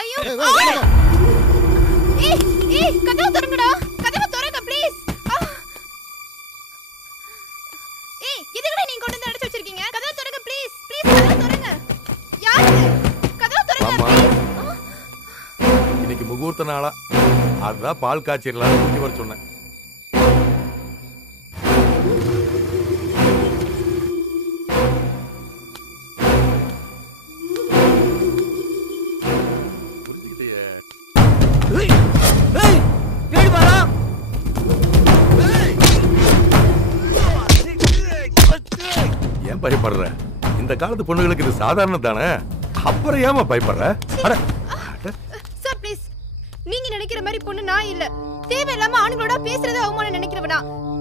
ஐயோ ஏய் கதவு திறங்கடா கதவு திறங்க ப்ளீஸ் ஏய் இதுகடா நீங்க கொண்டு வந்து அடைச்சு வச்சிருக்கீங்க கதவு திறங்க ப்ளீஸ் கதவு திறங்க யாரு கதவு திறங்க இன்னைக்கு முகூர்த்த நாளா அதான் பால் காய்ச்சிரலாம் கூட்டி வர சொன்னேன் ஏன் பயப்படுற இந்த காலத்து பொண்ணுகளுக்கு இது சாதாரண தானே அப்புறம் ஏமா பயப்படுற சார் ப்ளீஸ் நீங்க நினைக்கிற மாதிரி பொண்ணு நான் இல்ல தேவையில்லாம ஆண்களோட பேசுறத அவமானம் நினைக்கிறவனா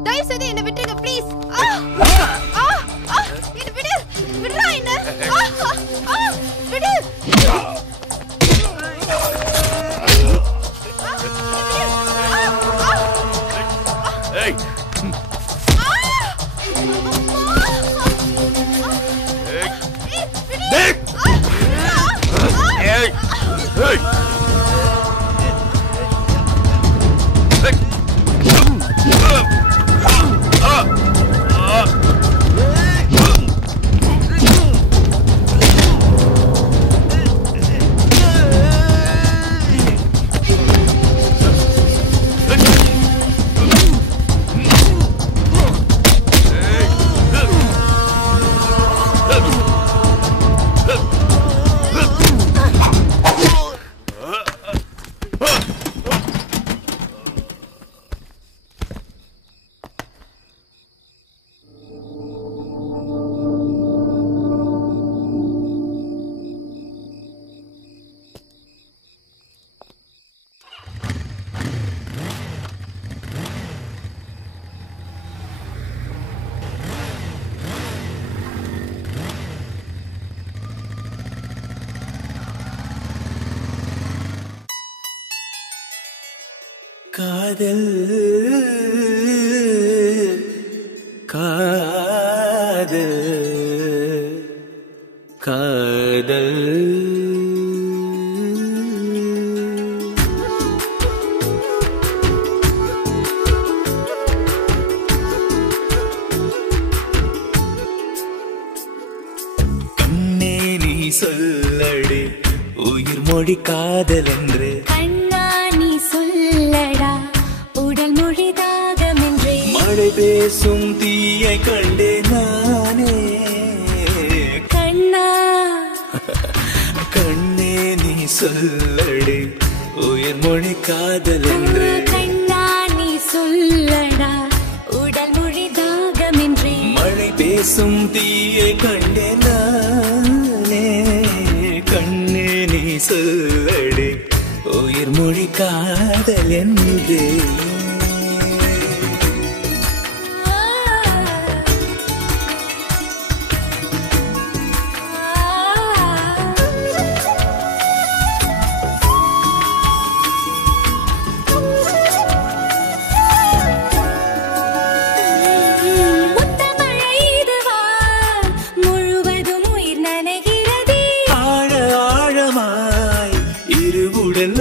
தயவு செய்து என்ன விட்டுருங்க ப்ளீஸ் என்ன விடு விடுடா என்ன விடு ஏய் காதல் காதல் காதல் கண்ணே நீ சொல்லடி உயிர் மொழி காதல் என்று மழை பேசும் தீயை கண்டே நானே கண்ணா கண்ணே நீ சொல்லடி உயிர் மொழி காதல் என்று கண்ணா நீ சொல்லடா உடல் மொழி தாகமின்றி மழை பேசும் தீயை கண்டே நானே கண்ணே நீ சொல்லடி உயிர் மொழி காதல் என்று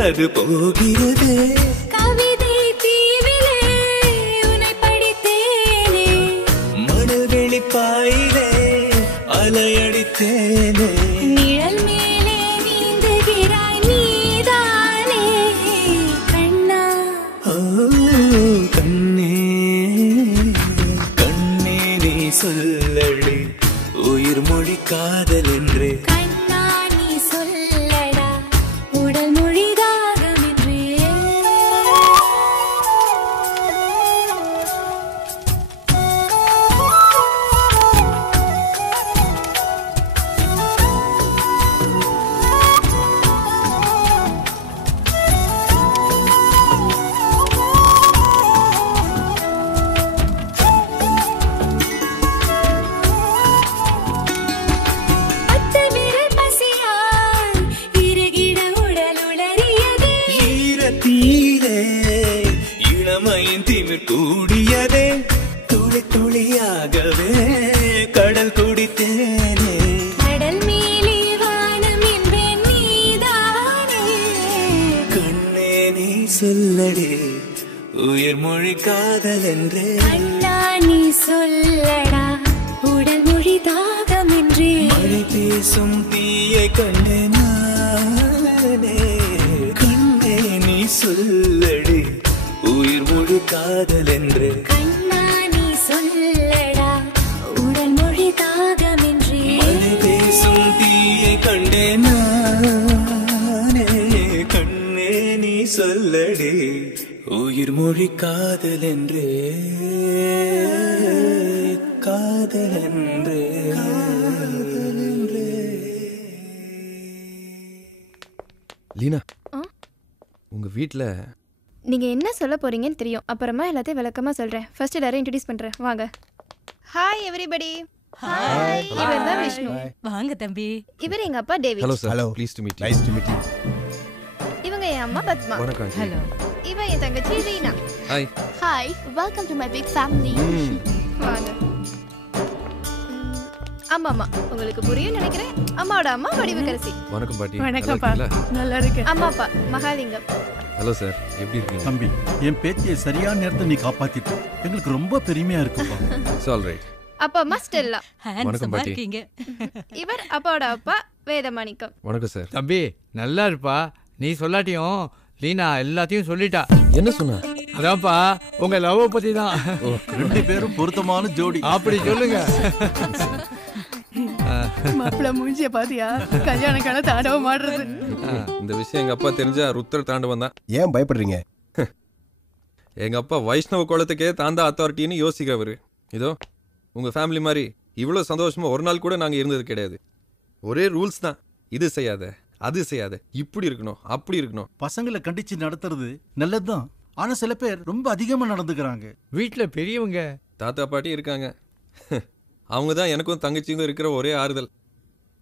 அது போகிறது கவிதை தீவிலே உன்னை படித்தேனே மணல் வெளிப்பாயிலே அலையடித்தேனே நிழல் மேலே நீந்துகிறாய் நீதானே கண்ணா கண்ணே கண்ணே நீ சொல்லடி உயிர் மொழி காதல் என்று கண்ணா நீ சொல்லடா உடல் மொழி கூடியதே துளி துளியாகவே கடல் குடித்தேனே கடல் மேலே வானம் என்பேன் நீதான் சொல்லடி உயிர் மொழி காதல் என்றே கண்ணா நீ சொல்லடா உடல் மொழி தாகம் என்றே மழை பேசும் தீயை கண்டே நானே கண்ணே நீ சொல்லடி உயிர் மொழி காதல் என்றே கண்ணா நீ சொல்லடா உடல் மொழி தாகம் என்றே மழை பேசும் தீயை கண்டே நானே கண்ணே நீ சொல்லடி உயிர் மொழி காதல் என்றே காதல் என்றே லீனா உங்க வீட்ல நீங்க என்ன சொல்ல போறீங்கன்னு தெரியும். அப்புறமா எல்லாத்தையும் விளக்கமா சொல்றேன். ஃபர்ஸ்ட் எல்லாரையும் இன்ட்ரோடியூஸ் பண்றேன். வாங்க. Hi everybody. ஹாய். இவர் தான் விஷ்ணு. வாங்க தம்பி. இவர் எங்க அப்பா David. Hello sir. Hello. Please to meet you. Nice to meet you. இவங்க என் அம்மா பத்மா. வணக்கம். ஹலோ. இவன் என் தங்கச்சி Reena. Hi. Hi. Welcome to my big family. வாங்க. அம்மா அம்மா உங்களுக்கு புரியும் நினைக்கிறேன். அம்மாவோட அம்மா வடிவுக்கரசி. வணக்கம் பாட்டி. வணக்கம்ப்பா. நல்லா இருக்கு. அம்மா அப்பா மகாலிங்கம். Hello sir. எப்படி இருக்கீங்க? தம்பி, என் பேத்தியை சரியான நேரத்தை நீ காப்பாத்திட்ட. எங்களுக்கு ரொம்ப பெருமையா இருக்குப்பா. It's all right. அப்பா அம்மா ஸ்டெல்லா. ஹேண்ட்ஸமா இருக்கீங்க. இவர் அப்பாவோட அப்பா வேதமாணிக்கம். வணக்கம் சார். தம்பி நல்லா இருப்பா. நீ சொல்லாட்டியும் லீனா எல்லாத்தையும் சொல்லிட்டா. என்ன சொன்னா? அதான்ப்பா உங்க லவ் பத்தி தான். ரெண்டு பேரும் பொருத்தமான ஜோடி. அப்படி சொல்லுங்க. மாப்பிள்ள மூஞ்சிய பாத்தியா? கல்யாண கால தாண்டவம் ஆடுறது. இந்த விஷயம் எங்க அப்பா தெரிஞ்சா ருத்ர தாண்டவம் தான். ஏன் பயப்படுறீங்க? எங்க அப்பா வைஷ்ணவ குலத்துக்கே தாண்டா அத்தாரிட்டின்னு யோசிக்கிறவரு. இதோ உங்க ஃபேமிலி மாதிரி இவ்வளவு சந்தோஷமா ஒரு நாள் கூட நாங்க இருந்தது கிடையாது. ஒரே ரூல்ஸ் தான். இது செய்யாத, அது செய்யாத, இப்படி இருக்கணும், அப்படி இருக்கணும். பசங்களை கண்டிச்சு நடத்துறது நல்லதுதான். ஆனா சில பேர் ரொம்ப அதிகமா நடந்துக்கிறாங்க. வீட்டுல பெரியவங்க தாத்தா பாட்டி இருக்காங்க. அவங்க தான் எனக்கும் தங்கச்சிக்கும் இருக்கிற ஒரே ஆறுதல்.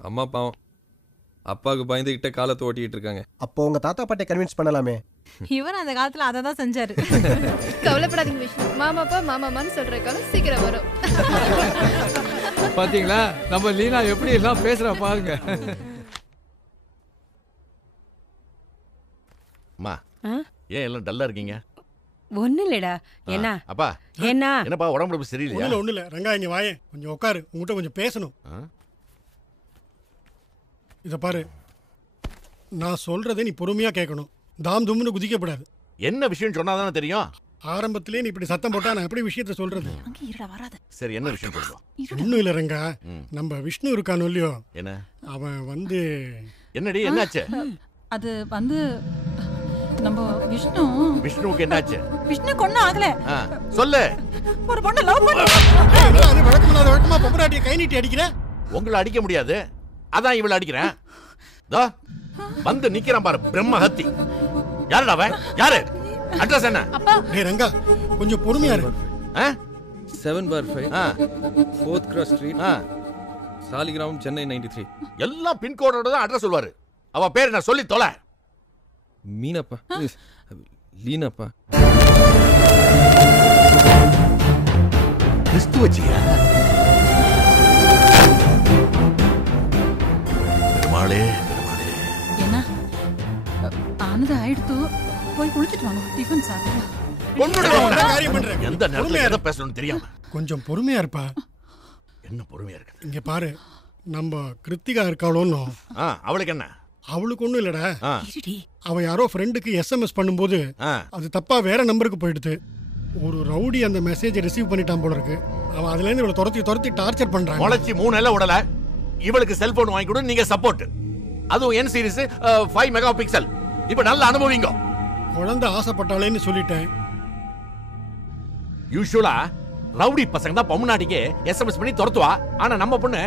அம்மா பாவம் அப்பாவுக்கு பயந்துகிட்ட காலத்தை ஓட்டிட்டு இருக்காங்க. அப்போ உங்க தாத்தா பாட்டை கன்வின்ஸ் பண்ணலாமே. இவர் அந்த காலத்துல அதை தான் செஞ்சாரு. கவலைப்படாதீங்க விஷ்ணு. மாமாப்பா மாமாமான்னு சொல்ற காலம் சீக்கிரம் வரும். பாத்தீங்களா நம்ம லீனா எப்படி எல்லாம் பேசுறா பாருங்க. அம்மா ஏன் எல்லாம் டல்லா இருக்கீங்க? ஒண்ணு இல்லடா. என்ன அப்பா என்ன என்னப்பா உடம்பு சரியில்லையா? ஒண்ணு இல்ல ரங்கா, இங்க வாயே, கொஞ்சம் உட்காரு. உங்ககிட்ட கொஞ்சம் பேசணும். இத பாரு, நான் சொல்றதை நீ பொறுமையா கேட்கணும். தாம் தும்னு குதிக்கப்படாது. என்ன விஷயம் சொன்னாதானே தெரியும். ஆரம்பத்திலே நீ இப்படி சத்தம் போட்டா நான் எப்படி விஷயத்த சொல்றது? சரி என்ன விஷயம் சொல்லுவோம்? ஒண்ணும் இல்ல ரங்கா, நம்ம விஷ்ணு இருக்கானோ இல்லையோ, என்ன அவன் வந்து என்னடி என்னாச்சு? அது வந்து நம்ம விஷ்ணுவுக்கு என்னாச்சு? விஷ்ணு கொன்னு ஆகல. சொல்லு. ஒரு பொண்ணு லவ் பண்ண. அது வழக்கமில்லாத வழக்கமா பொம்பராட்டிய கை நீட்டி அடிக்கிற. உங்களை அடிக்க முடியாது, அதான் இவளை அடிக்கிறேன். வந்து நிக்கிறான் பாரு பிரம்மஹத்தி. யாருடா அவன்? யாரு? அட்ரஸ் என்ன? டேய் ரங்கா, கொஞ்சம் பொறுமையா இரு. 7/5 4th Cross Street, Saligramam, Chennai 93. எல்லாம் பின்கோடோட தான் அட்ரஸ் சொல்வாரு. அவ பேர் நான் சொல்லி தொலை. மீனப்பா. லீனாப்பா. கிறிஸ்து வச்சியா? பெருமாளே பெருமாளே. என்ன ஆனது ஆயிடுத்து. போய் குளிச்சிட்டு வாங்க. டிஃபன் சாப்பிடலாம். காரியம் பண்றேன். எந்த நேரத்துல எதை பேசணும்னு தெரியாம கொஞ்சம் பொறுமையா இருப்பா. என்ன பொறுமையா இருக்கு? இங்க பாரு, நம்ம கிருத்திகா இருக்காளோன்னு. அவளுக்கு என்ன? அவளுக்கு ஒண்ணும் இல்லடா. அவ யாரோ ஃப்ரெண்டுக்கு எஸ்எம்எஸ் பண்ணும்போது அது தப்பா வேற நம்பருக்கு போயிடுது. ஒரு ரவுடி அந்த மெசேஜை ரிசீவ் பண்ணிட்டான் போல இருக்கு. அவன் அதுல இருந்து இவளை துரத்தி டார்ச்சர் பண்றான். முளைச்சி 3 நாள் உடல. இவளுக்கு செல்போன் வாங்கி கொடு, நீங்க சப்போர்ட். அதுவும் என் சீரிஸ் 5 மெகா பிக்சல். இப்ப நல்ல அனுபவிங்க. குழந்தை ஆசைப்பட்டாளேன்னு சொல்லிட்டேன். யூசுவலா ரவுடி பசங்க தான் பொம்னாட்டிக்கு எஸ்எம்எஸ் பண்ணி துரத்துவா. ஆனா நம்ம பொண்ணு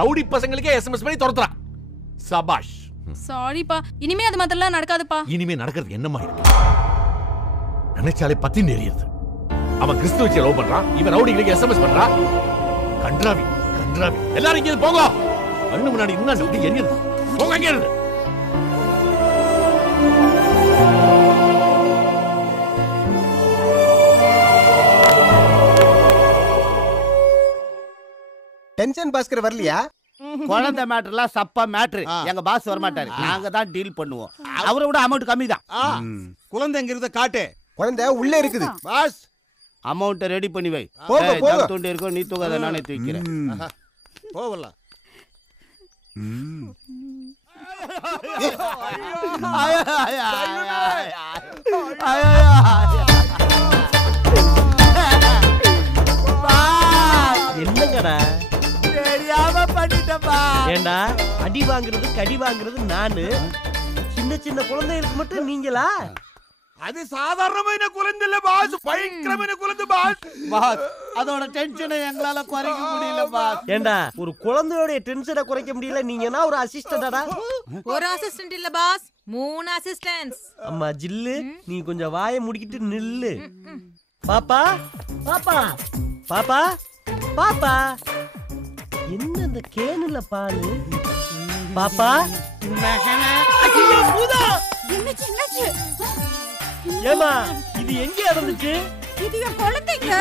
ரவுடி பசங்களுக்கே எஸ்எம்எஸ் பண்ணி துரத்துறா. சபாஷ். சாரிப்பா, இனிமே அது மாதிரிலாம் நடக்காதுப்பா. இனிமே நடக்கிறது என்னமா இருக்கு? நினைச்சாலே பத்தி நெறியுது. அவன் கிறிஸ்துவ லவ் பண்றான், இவன் ரவுடிகளுக்கு எஸ்எம்எஸ் பண்றான். கன்றாவி கன்றாவி. எல்லாரும் இங்க போங்க. கண்ணு முன்னாடி இன்னும் அப்படி எரியுது. போங்க இங்க இருந்து. டென்ஷன் பாஸ்கர் வரலையா? குழந்தை மேட்டர்லாம் சப்பா மேட்ரு. எங்க பாஸ் வர மாட்டாரு, நாங்க தான் டீல் பண்ணுவோம். அவரை விட அமௌண்ட் கம்மி தான். குழந்தைங்கிறத காட்டு. குழந்தை உள்ள இருக்குது பாஸ். அமௌண்ட்டை ரெடி பண்ணி வை. தூண்டு இருக்கும், நீ தூக்காத, நானே தூக்கிறேன். போகலாம். என்னங்கடா தெரியாம பண்ணிட்டப்பா. ஏண்டா அடி வாங்குறது கடி வாங்குறது நானு, சின்ன சின்ன குழந்தைகளுக்கு மட்டும் நீங்களா? அது சாதாரணமான குழந்தை இல்ல பாஸ், பயங்கரமான குழந்தை பாஸ். பாஸ் அதோட டென்ஷனை எங்களால குறைக்க முடியல பாஸ். ஏண்டா ஒரு குழந்தையோட டென்ஷனை குறைக்க முடியல, நீங்கன்னா ஒரு அசிஸ்டன்டா? ஒரு அசிஸ்டன்ட் இல்ல பாஸ், 3 அசிஸ்டன்ட்ஸ். அம்மா ஜில்லு, நீ கொஞ்சம் வாயை முடிக்கிட்டு நில்லு. பாப்பா பாப்பா பாப்பா பாப்பா, என்ன இந்த கேனுல பாலு? பாப்பா ஏமா இது எங்க இருந்துச்சு? இது என் குழந்தைங்க.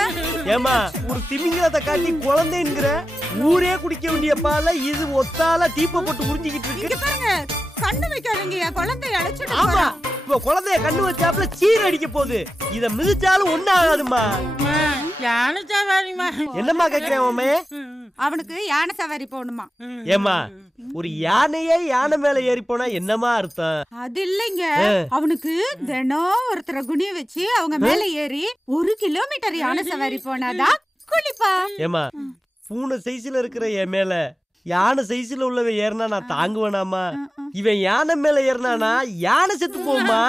ஏமா ஒரு திமிங்கலத்தை காட்டி குழந்தைங்கிற, ஊரே குடிக்க வேண்டிய பால இது ஒத்தால தீப்ப போட்டு உறிஞ்சிக்கிட்டு இருக்கு. பாருங்க, கண்ணு வைக்காதீங்க, என் குழந்தைய அழைச்சிட்டு ஆமா, இப்ப குழந்தைய கண்ணு வச்சாப்ல சீர் அடிக்க போகுது. இத மிதிச்சாலும் ஒண்ணு ஆகாதுமா. யானை சவாரிமா? என்னம்மா கேக்குறேன் உமே? அவனுக்கு யானை சவாரி போகணுமா? ஏமா ஒரு யானையே யானை மேல ஏறி போனா என்னமா அர்த்தம்? அது இல்லைங்க, அவனுக்கு தினம் ஒருத்தர குனிய வச்சு அவங்க மேல ஏறி 1 கிலோமீட்டர் யானை சவாரி போனாதான் குளிப்பா. ஏமா பூனை சைஸ்ல இருக்கிற என் மேல யானை சைஸ்ல உள்ளவன் ஏறினா நான் தாங்குவேனாமா? இவன் யானை மேல ஏறினானா யானை செத்து போகுமா?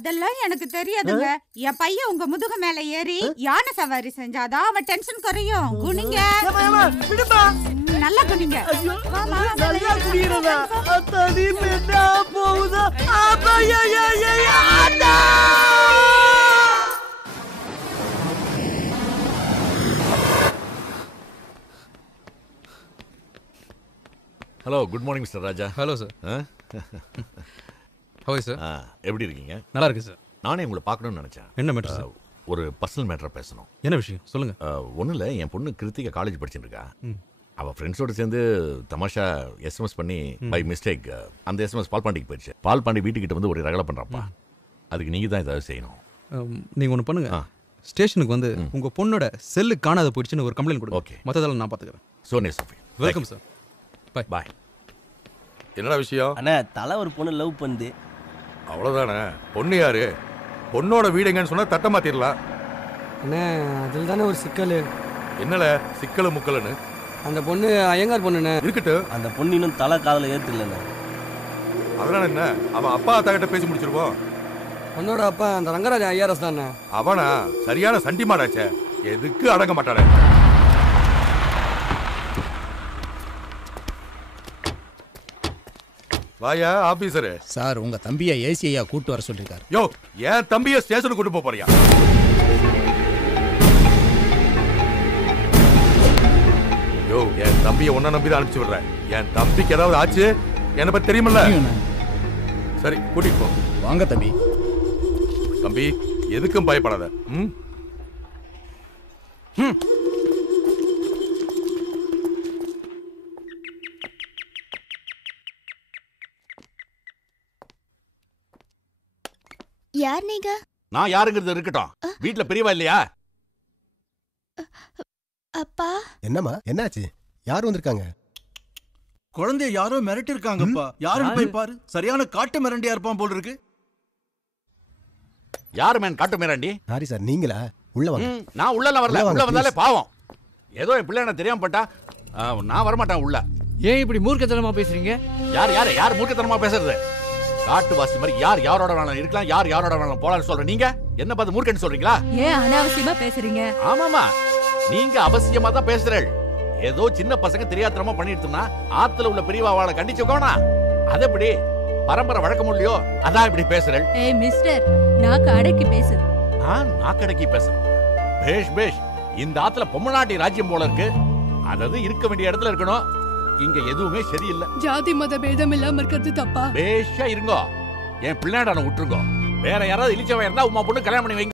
இதெல்லாம் எனக்கு தெரியாதுங்க. என் பையன் உங்க முதுகு மேல ஏறி யானை சவாரி செஞ்சாதான் அவன் டென்ஷன் குறையும். குனிங்க, நல்லா குனிங்க. நல்லா குடிக்கிறதா? அத்தாடி மெட்டா போகுதா? Hello, good morning mister Raja. Hello sir. Hi sir. எப்படி இருக்கீங்க? நல்லா இருக்கு சார். நானே உங்களை பார்க்கணும்னு நினச்சேன். என்ன மேட்டர் சார்? ஒரு பர்சனல் மேட்டரை பேசணும். என்ன விஷயம் சொல்லுங்க. ஒன்றும் இல்லை, என் பொண்ணு கிருத்திகா காலேஜ் படிச்சுட்டு இருக்கா. அவள் ஃப்ரெண்ட்ஸோடு சேர்ந்து தமாஷா எஸ்எம்எஸ் பண்ணி பை மிஸ்டேக் அந்த எஸ்எம்எஸ் பால்பாண்டிக்கு போயிடுச்சு. பால்பாண்டி வீட்டுக்கிட்ட வந்து ஒரு ரகலை பண்ணுறாப்பா. அதுக்கு நீங்கள் தான் ஏதாவது செய்யணும். நீங்கள் ஒன்று பண்ணுங்க, ஸ்டேஷனுக்கு வந்து உங்கள் பொண்ணோட செல்லு காணாத போயிடுச்சுன்னு ஒரு கம்ப்ளைண்ட் கொடுங்க. ஓகே, மற்றதெல்லாம் நான் பார்த்துக்கிறேன். Sonia Sophie, welcome sir. Bye bye. என்னடா விஷயம்? அண்ணா தலை ஒரு பொண்ணு லவ் பண்ணுது. அவ்வளோதானே? பொண்ணு யாரு? பொண்ணோட வீடு எங்கன்னு சொன்னா தட்ட மாத்திரலாம். அண்ணே அதில் தானே ஒரு சிக்கல். என்னல சிக்கல் முக்கலன்னு? அந்த பொண்ணு ஐயங்கார் பொண்ணுண்ணே. இருக்கட்டும், அந்த பொண்ணு இன்னும் தலை காதல ஏற்றுலண்ணே. அதனால என்ன? அவன் அப்பா அத்தா கிட்ட பேசி முடிச்சிருவோம். பொண்ணோட அப்பா அந்த ரங்கராஜ் ஐஆர்எஸ் தானே. அவனா சரியான சண்டி மாடாச்சே, எதுக்கு அடங்க மாட்டானே. வாயா ஆபீசரு. சார் உங்க தம்பியை ஏசிஐயா கூட்டு வர சொல்லிருக்காரு. யோ, என் தம்பியை ஸ்டேஷனுக்கு கூட்டு போறியா? யோ, என் தம்பியை உன்ன நம்பி தான் அனுப்பிச்சு விடுறேன். என் தம்பிக்கு ஏதாவது ஆச்சு என்னை பத்தி தெரியுமில்ல? சரி, கூட்டிட்டு போ. வாங்க தம்பி. தம்பி எதுக்கும் பயப்படாத. யார் நீங்க? நான் யாருங்கிறது இருக்கட்டும், வீட்டுல பெரியவா இல்லையா? அப்பா. என்னம்மா என்னாச்சு? யார் வந்திருக்காங்க? குழந்தைய யாரோ மிரட்டி இருக்காங்கப்பா. யாருன்னு போய் பாரு. சரியான காட்டு மிரண்டியா இருப்பான் போல இருக்கு. யாரு மேன் காட்டு மிரண்டி? சாரி சார், நீங்களா? உள்ள வாங்க. நான் உள்ளலாம் வரல. உள்ள வந்தாலே பாவம். ஏதோ என் பிள்ளை எனக்கு தெரியாம பட்டா நான் வரமாட்டேன் உள்ள. ஏன் இப்படி மூர்க்கத்தனமா பேசுறீங்க? யார் மூர்க்கத்தனமா பேசுறது? காட்டுவாசி மாதிரி யார் யாரோட வேணாலும் இருக்கலாம், யார் யாரோட வேணாலும் போலான்னு சொல்ற நீங்க என்ன பார்த்து மூர்க்கன்னு சொல்றீங்களா? ஏன் அனாவசியமா பேசுறீங்க? ஆமாமா, நீங்க அவசியமா தான் பேசுறீங்க. ஏதோ சின்ன பசங்க தெரியாதனமா பண்ணிட்டுனா ஆத்துல உள்ள பெரியவாவால கண்டிச்சுக்கோனா அது எப்படி பரம்பரை வழக்கம் இல்லையோ? அதான் இப்படி பேசுறேன். ஏய் மிஸ்டர், நான் அடக்கி பேசு. நான் அடக்கி பேசுறேன். பேஷ் பேஷ். இந்த ஆத்துல பொம்மநாட்டி ராஜ்யம் போல இருக்கு. அதாவது இருக்க வேண்டிய இடத்துல இருக்கணும். இங்க எதுவுமே சரியில்லை. ஜாதி மத பேதம் இல்லாம இருக்கிறது தப்பா? பேஷா இருங்கோ. என் பிள்ளையாடான விட்டுருங்கோ. வேற யாராவது இழிச்சவன் இருந்தா உமா பொண்ணு கல்யாணம் பண்ணி வைங்க.